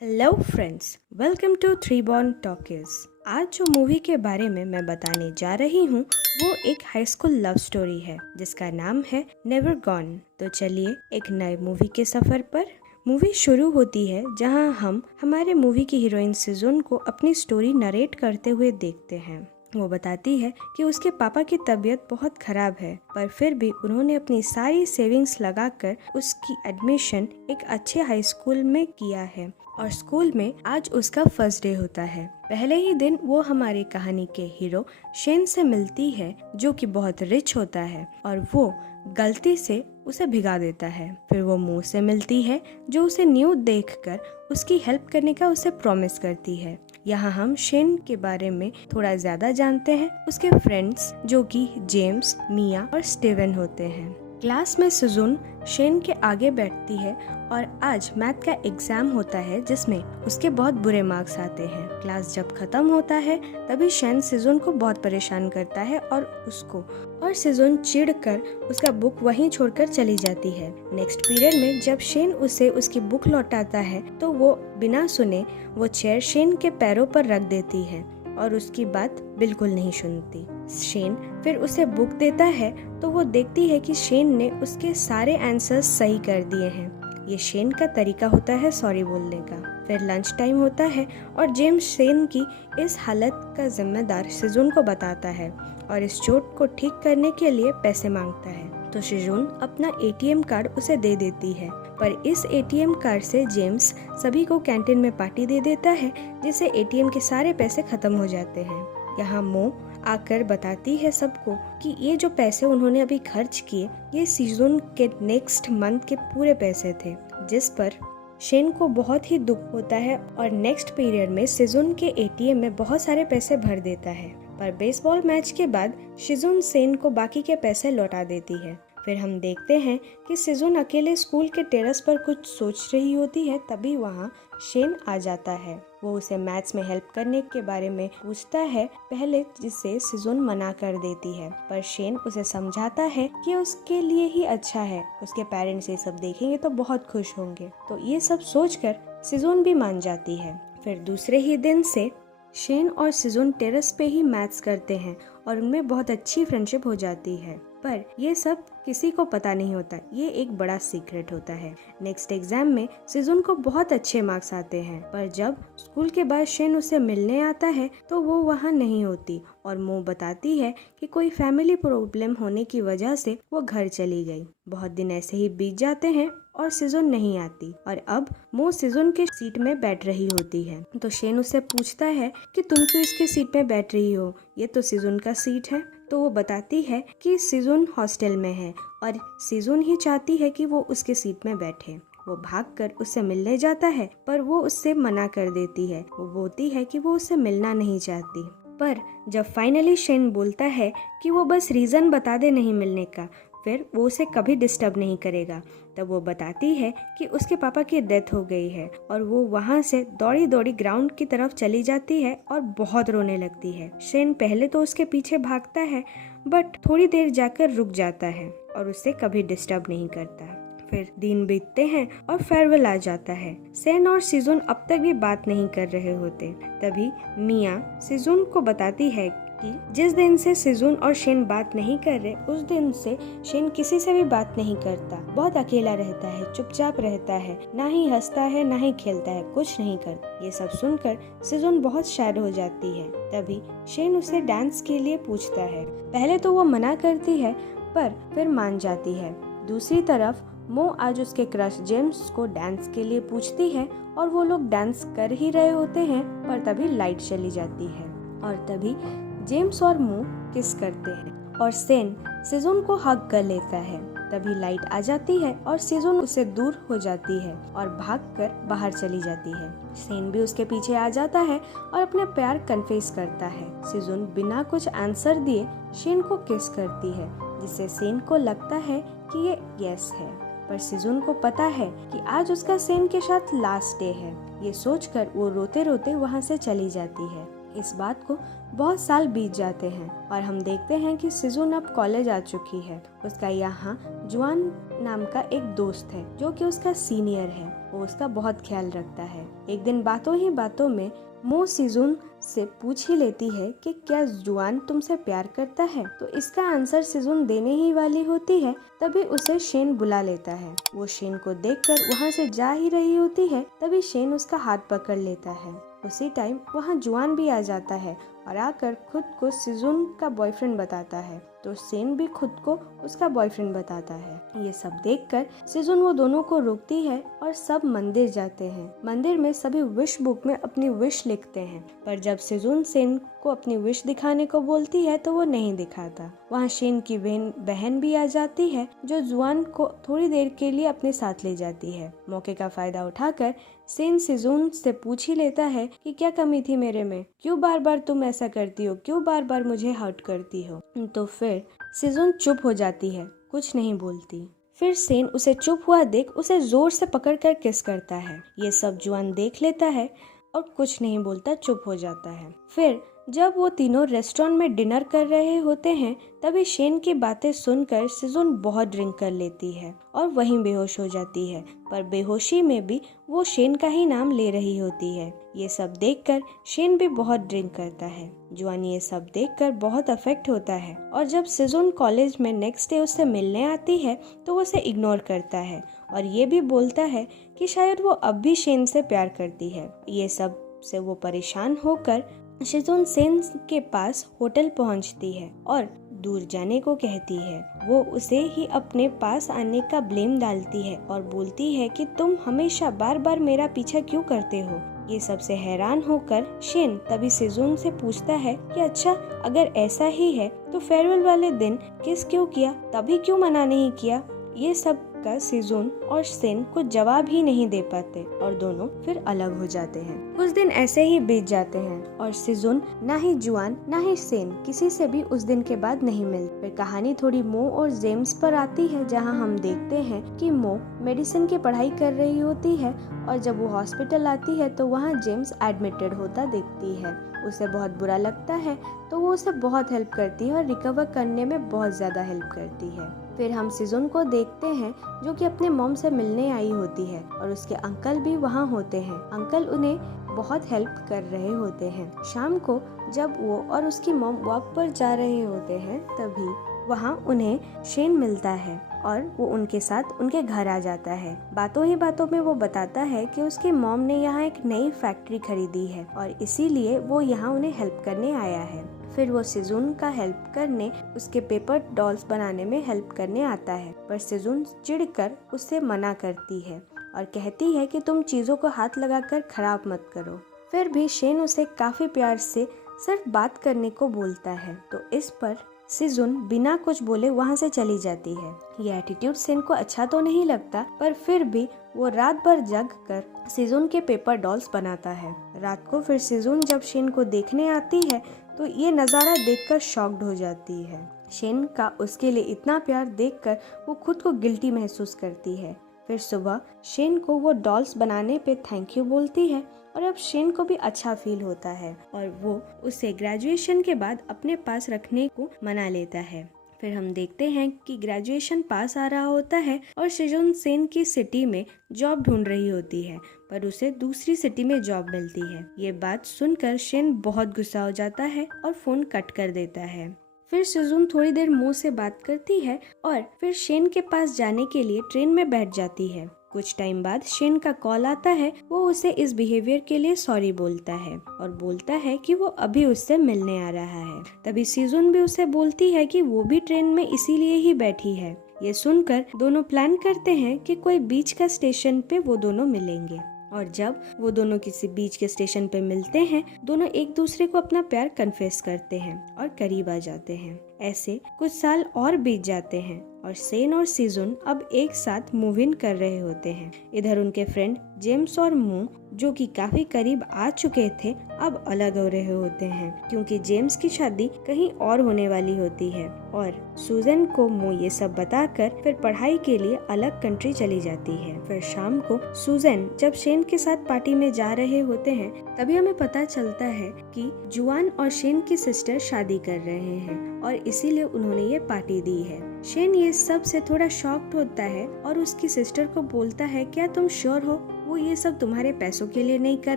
Hello friends, welcome to three born talkies. आज जो movie के बारे में मैं बताने जा रही हूँ वो एक हाई स्कूल लव स्टोरी है जिसका नाम है नेवर गॉन। तो चलिए एक नए मूवी के सफर पर। मूवी शुरू होती है जहाँ हम हमारे मूवी की हीरोइन सिजुन को अपनी स्टोरी नरेट करते हुए देखते हैं। वो बताती है कि उसके पापा की तबीयत बहुत खराब है, पर फिर भी उन्होंने अपनी सारी सेविंग्स लगाकर उसकी एडमिशन एक अच्छे हाई स्कूल में किया है और स्कूल में आज उसका फर्स्ट डे होता है। पहले ही दिन वो हमारी कहानी के हीरो शेन से मिलती है जो कि बहुत रिच होता है और वो गलती से उसे भिगा देता है। फिर वो मो से मिलती है जो उसे न्यू देखकर उसकी हेल्प करने का उसे प्रॉमिस करती है। यहाँ हम शेन के बारे में थोड़ा ज्यादा जानते हैं। उसके फ्रेंड्स जो कि जेम्स, मिया और स्टीवन होते हैं। क्लास में सुजुन शेन के आगे बैठती है और आज मैथ का एग्जाम होता है जिसमें उसके बहुत बुरे मार्क्स आते हैं। क्लास जब खत्म होता है तभी शेन सिजुन को बहुत परेशान करता है और सिजुन चिढ़कर उसका बुक वहीं छोड़कर चली जाती है। नेक्स्ट पीरियड में जब शेन उसे उसकी बुक लौटाता है तो वो बिना सुने वो चेयर शेन के पैरों पर रख देती है और उसकी बात बिल्कुल नहीं सुनती। शेन फिर उसे बुक देता है तो वो देखती है कि शेन ने उसके सारे आंसर्स सही कर दिए हैं। ये शेन का तरीका होता है सॉरी बोलने का। फिर लंच टाइम होता है और जेम्स शेन की इस हालत का जिम्मेदार सिजुन को बताता है और इस चोट को ठीक करने के लिए पैसे मांगता है। तो सिजुन अपना एटीएम कार्ड उसे दे देती है, पर इस एटीएम कार्ड से जेम्स सभी को कैंटीन में पार्टी दे देता है जिससे एटीएम के सारे पैसे खत्म हो जाते हैं। यहाँ मो आकर बताती है सबको कि ये जो पैसे उन्होंने अभी खर्च किए ये सिजुन के नेक्स्ट मंथ के पूरे पैसे थे, जिस पर शेन को बहुत ही दुख होता है और नेक्स्ट पीरियड में सिजुन के एटीएम में बहुत सारे पैसे भर देता है। पर बेसबॉल मैच के बाद सिजुन शेन को बाकी के पैसे लौटा देती है। फिर हम देखते हैं कि सिजुन अकेले स्कूल के टेरेस पर कुछ सोच रही होती है, तभी वहाँ शेन आ जाता है। वो उसे मैथ्स में हेल्प करने के बारे में पूछता है पहले, जिससे सिजुन मना कर देती है, पर शेन उसे समझाता है कि उसके लिए ही अच्छा है, उसके पेरेंट्स ये सब देखेंगे तो बहुत खुश होंगे। तो ये सब सोचकर सिजुन भी मान जाती है। फिर दूसरे ही दिन से शेन और सिजुन टेरेस पे ही मैथ्स करते हैं और उनमें बहुत अच्छी फ्रेंडशिप हो जाती है, पर ये सब किसी को पता नहीं होता। ये एक बड़ा सीक्रेट होता है। नेक्स्ट एग्जाम में सिजुन को बहुत अच्छे मार्क्स आते हैं, पर जब स्कूल के बाद शेन उसे मिलने आता है तो वो वहाँ नहीं होती और मो बताती है कि कोई फैमिली प्रॉब्लम होने की वजह से वो घर चली गई। बहुत दिन ऐसे ही बीत जाते हैं और सिजुन नहीं आती और अब मो सिजुन के सीट में बैठ रही होती है। तो शेन उससे पूछता है कि तुम क्यों इसके सीट में बैठ रही हो, ये तो सिजुन का सीट है। तो वो बताती है कि सिजुन हॉस्टल में है और सिजुन ही चाहती है कि वो उसके सीट में बैठे। वो भागकर उससे मिलने जाता है पर वो उससे मना कर देती है। वो बोलती है कि वो उससे मिलना नहीं चाहती, पर जब फाइनली शेन बोलता है कि वो बस रीजन बता दे नहीं मिलने का, फिर वो उसे कभी डिस्टर्ब नहीं करेगा, तब वो बताती है कि उसके पापा की डेथ हो गई है और वो वहाँ से दौड़ी दौड़ी ग्राउंड की तरफ चली जाती है और बहुत रोने लगती है। शेन पहले तो उसके पीछे भागता है बट थोड़ी देर जाकर रुक जाता है और उससे कभी डिस्टर्ब नहीं करता। फिर दिन बीतते हैं और फेयरवेल आ जाता है। शेन और सिजुन अब तक भी बात नहीं कर रहे होते। तभी मिया सिजुन को बताती है कि जिस दिन से सिजुन और शेन बात नहीं कर रहे उस दिन से शेन किसी से भी बात नहीं करता, बहुत अकेला रहता है, चुपचाप रहता है, ना ही हंसता है ना ही खेलता है, कुछ नहीं करता। ये सब सुनकर सिजुन बहुत सैड हो जाती है। तभी शेन उसे डांस के लिए पूछता है। पहले तो वो मना करती है पर फिर मान जाती है। दूसरी तरफ मो आज उसके क्रश जेम्स को डांस के लिए पूछती है और वो लोग डांस कर ही रहे होते हैं, पर तभी लाइट चली जाती है और तभी जेम्स और मो किस करते हैं और शेन सिजुन को हग कर लेता है। तभी लाइट आ जाती है और सिजुन उससे दूर हो जाती है और भागकर बाहर चली जाती है। शेन भी उसके पीछे आ जाता है और अपने प्यार कन्फेस करता है। सिजुन बिना कुछ आंसर दिए शेन को किस करती है, जिससे शेन को लगता है कि ये यस है, पर सिजुन को पता है कि आज उसका शेन के साथ लास्ट डे है। ये सोचकर वो रोते रोते वहाँ से चली जाती है। इस बात को बहुत साल बीत जाते हैं और हम देखते हैं कि सिजुन अब कॉलेज आ चुकी है। उसका यहाँ जुआन नाम का एक दोस्त है जो कि उसका सीनियर है। वो उसका बहुत ख्याल रखता है। एक दिन बातों ही बातों में मो सिजुन से पूछ ही लेती है कि क्या जुआन तुमसे प्यार करता है। तो इसका आंसर सिजुन देने ही वाली होती है, तभी उसे शेन बुला लेता है। वो शेन को देखकर वहाँ से जा ही रही होती है, तभी शेन उसका हाथ पकड़ लेता है। उसी टाइम वहाँ जुआन भी आ जाता है और आकर खुद को सिजुन का बॉयफ्रेंड बताता है। तो शेन भी खुद को उसका बॉयफ्रेंड बताता है। ये सब देखकर सिजुन वो दोनों को रोकती है और सब मंदिर जाते हैं। मंदिर में सभी विश बुक में अपनी विश लिखते हैं, पर जब सिजुन शेन को अपनी विश दिखाने को बोलती है तो वो नहीं दिखाता। वहाँ शेन की बहन भी आ जाती है जो जुआन को थोड़ी देर के लिए अपने साथ ले जाती है। मौके का फायदा उठाकर शेन सिजुन से पूछ ही लेता है कि क्या कमी थी मेरे में, क्यों बार बार तुम ऐसा करती हो, क्यों बार बार मुझे हर्ट करती हो। तो फिर सिजुन चुप हो जाती है, कुछ नहीं बोलती। फिर शेन उसे चुप हुआ देख उसे जोर से पकड़कर किस करता है। ये सब जुआन देख लेता है और कुछ नहीं बोलता, चुप हो जाता है। फिर जब वो तीनों रेस्टोरेंट में डिनर कर रहे होते हैं, तभी शेन की बातें सुनकर सिजुन बहुत ड्रिंक कर लेती है और वहीं बेहोश हो जाती है। पर बेहोशी में भी वो शेन का ही नाम ले रही होती है। ये सब देखकर शेन भी बहुत ड्रिंक करता है। जुआन ये सब देखकर बहुत अफेक्ट होता है और जब सिजुन कॉलेज में नेक्स्ट डे उससे मिलने आती है तो वो उसे इग्नोर करता है और ये भी बोलता है कि शायद वो अब भी शेन से प्यार करती है। ये सब से वो परेशान होकर सिजुन शेन के पास होटल पहुंचती है और दूर जाने को कहती है। वो उसे ही अपने पास आने का ब्लेम डालती है और बोलती है कि तुम हमेशा बार बार मेरा पीछा क्यों करते हो। ये सबसे हैरान होकर शेन तभी सिजुन से पूछता है कि अच्छा अगर ऐसा ही है तो फेयरवेल वाले दिन किस क्यों किया, तभी क्यों मना नहीं किया। ये सब का सिजुन और शेन को जवाब ही नहीं दे पाते और दोनों फिर अलग हो जाते हैं। कुछ दिन ऐसे ही बीत जाते हैं और सिजुन ना ही जुआन ना ही शेन किसी से भी उस दिन के बाद नहीं मिलते। फिर कहानी थोड़ी मो और जेम्स पर आती है, जहां हम देखते हैं कि मो मेडिसिन की पढ़ाई कर रही होती है और जब वो हॉस्पिटल आती है तो वहाँ जेम्स एडमिटेड होता देखती है। उसे बहुत बुरा लगता है तो वो उसे बहुत हेल्प करती है और रिकवर करने में बहुत ज्यादा हेल्प करती है। फिर हम सिजुन को देखते हैं जो कि अपने मॉम से मिलने आई होती है और उसके अंकल भी वहाँ होते हैं। अंकल उन्हें बहुत हेल्प कर रहे होते हैं। शाम को जब वो और उसकी मॉम वॉक पर जा रहे होते हैं तभी वहाँ उन्हें शेन मिलता है और वो उनके साथ उनके घर आ जाता है। बातों ही बातों में वो बताता है कि उसकी मॉम ने यहाँ एक नई फैक्ट्री खरीदी है और इसीलिए वो यहाँ उन्हें हेल्प करने आया है। फिर वो सिजुन का हेल्प करने उसके पेपर डॉल्स बनाने में हेल्प करने आता है, पर सिजुन चिढ़कर उससे मना करती है और कहती है कि तुम चीजों को हाथ लगाकर खराब मत करो। फिर भी शेन उसे काफी प्यार से सिर्फ बात करने को बोलता है, तो इस पर सिजुन बिना कुछ बोले वहाँ से चली जाती है। ये एटीट्यूड शेन को अच्छा तो नहीं लगता, पर फिर भी वो रात भर जग कर सिजुन के पेपर डॉल्स बनाता है। रात को फिर सिजुन जब शेन को देखने आती है तो ये नज़ारा देखकर शॉक्ड हो जाती है। शेन का उसके लिए इतना प्यार देखकर वो खुद को गिल्टी महसूस करती है। फिर सुबह शेन को वो डॉल्स बनाने पे थैंक यू बोलती है और अब शेन को भी अच्छा फील होता है और वो उसे ग्रेजुएशन के बाद अपने पास रखने को मना लेता है। फिर हम देखते हैं कि ग्रेजुएशन पास आ रहा होता है और सिजुन शेन की सिटी में जॉब ढूंढ रही होती है, पर उसे दूसरी सिटी में जॉब मिलती है। ये बात सुनकर शेन बहुत गुस्सा हो जाता है और फोन कट कर देता है। फिर सिजुन थोड़ी देर मुंह से बात करती है और फिर शेन के पास जाने के लिए ट्रेन में बैठ जाती है। कुछ टाइम बाद शेन का कॉल आता है। वो उसे इस बिहेवियर के लिए सॉरी बोलता है और बोलता है कि वो अभी उससे मिलने आ रहा है। तभी सिजुन भी उसे बोलती है कि वो भी ट्रेन में इसीलिए ही बैठी है। ये सुनकर दोनों प्लान करते हैं कि कोई बीच का स्टेशन पे वो दोनों मिलेंगे और जब वो दोनों किसी बीच के स्टेशन पे मिलते हैं, दोनों एक दूसरे को अपना प्यार कन्फेस करते हैं और करीब आ जाते हैं। ऐसे कुछ साल और बीत जाते हैं और शेन और सिजुन अब एक साथ मूव इन कर रहे होते हैं। इधर उनके फ्रेंड जेम्स और मू जो कि काफी करीब आ चुके थे, अब अलग हो रहे होते हैं क्योंकि जेम्स की शादी कहीं और होने वाली होती है और सूजन को मो ये सब बताकर फिर पढ़ाई के लिए अलग कंट्री चली जाती है। फिर शाम को सूजन जब शेन के साथ पार्टी में जा रहे होते हैं तभी हमें पता चलता है कि जुआन और शेन की सिस्टर शादी कर रहे हैं और इसीलिए उन्होंने ये पार्टी दी है। शेन ये सब से थोड़ा शॉक्ड होता है और उसकी सिस्टर को बोलता है, क्या तुम श्योर हो वो ये सब तुम्हारे पैसों के लिए नहीं कर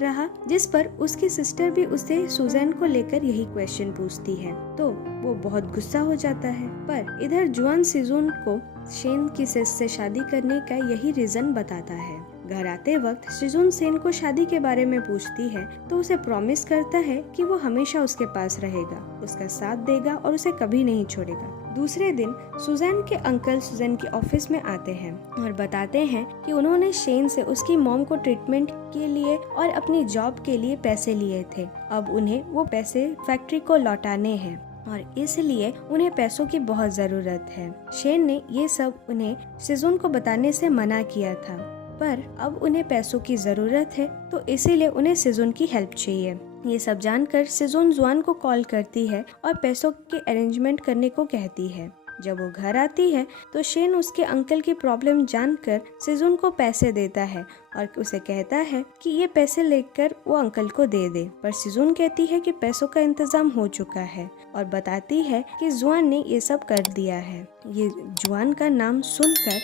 रहा? जिस पर उसकी सिस्टर भी उसे सूजन को लेकर यही क्वेश्चन पूछती है तो वो बहुत गुस्सा हो जाता है। पर इधर जुआन सिजोन को शेन की सिस्टर से शादी करने का यही रीजन बताता है। घर आते वक्त सिजोन शेन को शादी के बारे में पूछती है तो उसे प्रॉमिस करता है कि वो हमेशा उसके पास रहेगा, उसका साथ देगा और उसे कभी नहीं छोड़ेगा। दूसरे दिन सूजन के अंकल सूजन के ऑफिस में आते हैं और बताते हैं कि उन्होंने शेन से उसकी मॉम को ट्रीटमेंट के लिए और अपनी जॉब के लिए पैसे लिए थे। अब उन्हें वो पैसे फैक्ट्री को लौटाने हैं और इसलिए उन्हें पैसों की बहुत जरूरत है। शेन ने ये सब उन्हें सिजोन को बताने से मना किया था, पर अब उन्हें पैसों की जरूरत है तो इसीलिए उन्हें सिजोन की हेल्प चाहिए। ये सब जानकर सिजोन जुआन को कॉल करती है और पैसों के अरेंजमेंट करने को कहती है। जब वो घर आती है तो शेन उसके अंकल की प्रॉब्लम जानकर सिजोन को पैसे देता है और उसे कहता है कि ये पैसे लेकर वो अंकल को दे दे, पर सिजोन कहती है कि पैसों का इंतजाम हो चुका है और बताती है कि जुआन ने ये सब कर दिया है। ये जुआन का नाम सुनकर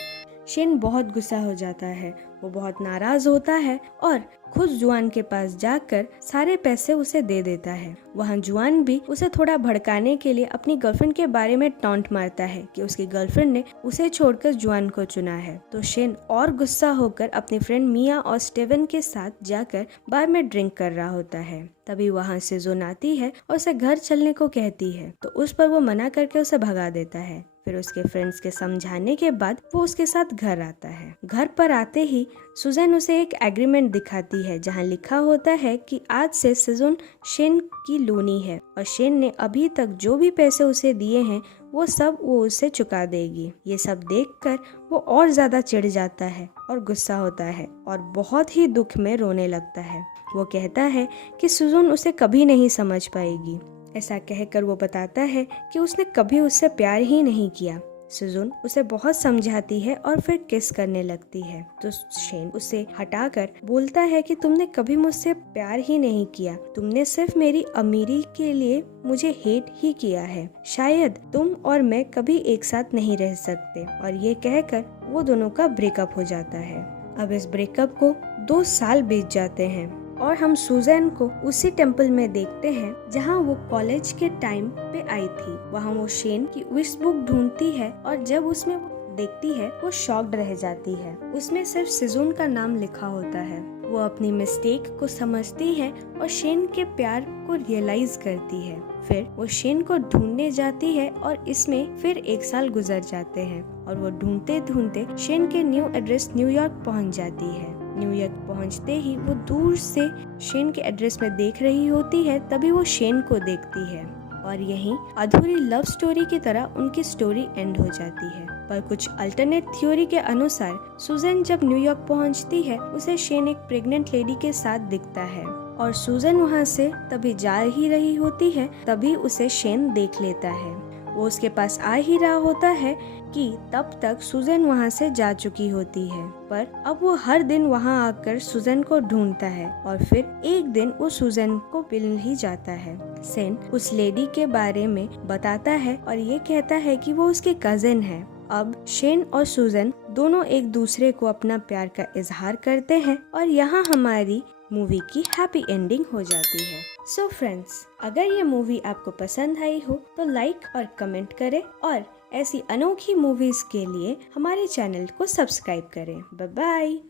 शेन बहुत गुस्सा हो जाता है, वो बहुत नाराज होता है और खुद जुआन के पास जाकर सारे पैसे उसे दे देता है। वहाँ जुआन भी उसे थोड़ा भड़काने के लिए अपनी गर्लफ्रेंड के बारे में टॉन्ट मारता है कि उसकी गर्लफ्रेंड ने उसे छोड़कर जुआन को चुना है। तो शेन और गुस्सा होकर अपनी फ्रेंड मिया और स्टीवन के साथ जाकर बार में ड्रिंक कर रहा होता है। तभी वहाँ सिजोन आती है और उसे घर चलने को कहती है तो उस पर वो मना करके उसे भगा देता है। फिर उसके फ्रेंड्स के समझाने के बाद वो उसके साथ घर आता है। घर पर आते ही सूजन उसे एक एग्रीमेंट दिखाती है जहाँ लिखा होता है कि आज से सिजोन शेन की लोनी है और शेन ने अभी तक जो भी पैसे उसे दिए हैं वो सब वो उसे चुका देगी। ये सब देखकर वो और ज्यादा चिढ़ जाता है और गुस्सा होता है और बहुत ही दुख में रोने लगता है। वो कहता है कि सिजोन उसे कभी नहीं समझ पाएगी। ऐसा कहकर वो बताता है कि उसने कभी उससे प्यार ही नहीं किया। सिजोन उसे बहुत समझाती है और फिर किस करने लगती है तो शेन उसे हटाकर बोलता है कि तुमने कभी मुझसे प्यार ही नहीं किया, तुमने सिर्फ मेरी अमीरी के लिए मुझे हेट ही किया है, शायद तुम और मैं कभी एक साथ नहीं रह सकते। और ये कहकर वो दोनों का ब्रेकअप हो जाता है। अब इस ब्रेकअप को 2 साल बीत जाते हैं और हम सूजन को उसी टेम्पल में देखते हैं जहां वो कॉलेज के टाइम पे आई थी। वहां वो शेन की विश बुक ढूंढती है और जब उसमें वो देखती है वो शॉक्ड रह जाती है। उसमें सिर्फ सिजोन का नाम लिखा होता है। वो अपनी मिस्टेक को समझती है और शेन के प्यार को रियलाइज करती है। फिर वो शेन को ढूंढने जाती है और इसमें फिर 1 साल गुजर जाते हैं और वो ढूंढते ढूंढते शेन के न्यू एड्रेस न्यूयॉर्क पहुंच जाती है। न्यूयॉर्क पहुंचते ही वो दूर से शेन के एड्रेस में देख रही होती है, तभी वो शेन को देखती है और यहीं अधूरी लव स्टोरी की तरह उनकी स्टोरी एंड हो जाती है। पर कुछ अल्टरनेट थ्योरी के अनुसार सूजन जब न्यूयॉर्क पहुंचती है उसे शेन एक प्रेग्नेंट लेडी के साथ दिखता है और सूजन वहां से तभी जा ही रही होती है, तभी उसे शेन देख लेता है। वो उसके पास आ ही रहा होता है कि तब तक सूजन वहां से जा चुकी होती है। पर अब वो हर दिन वहां आकर सूजन को ढूंढता है और फिर एक दिन वो सूजन को मिल ही जाता है। शेन उस लेडी के बारे में बताता है और ये कहता है कि वो उसके कजिन है। अब शेन और सूजन दोनों एक दूसरे को अपना प्यार का इजहार करते हैं और यहाँ हमारी मूवी की हैप्पी एंडिंग हो जाती है। सो फ्रेंड्स, अगर ये मूवी आपको पसंद आई हो तो लाइक और कमेंट करें और ऐसी अनोखी मूवीज के लिए हमारे चैनल को सब्सक्राइब करें। Bye bye.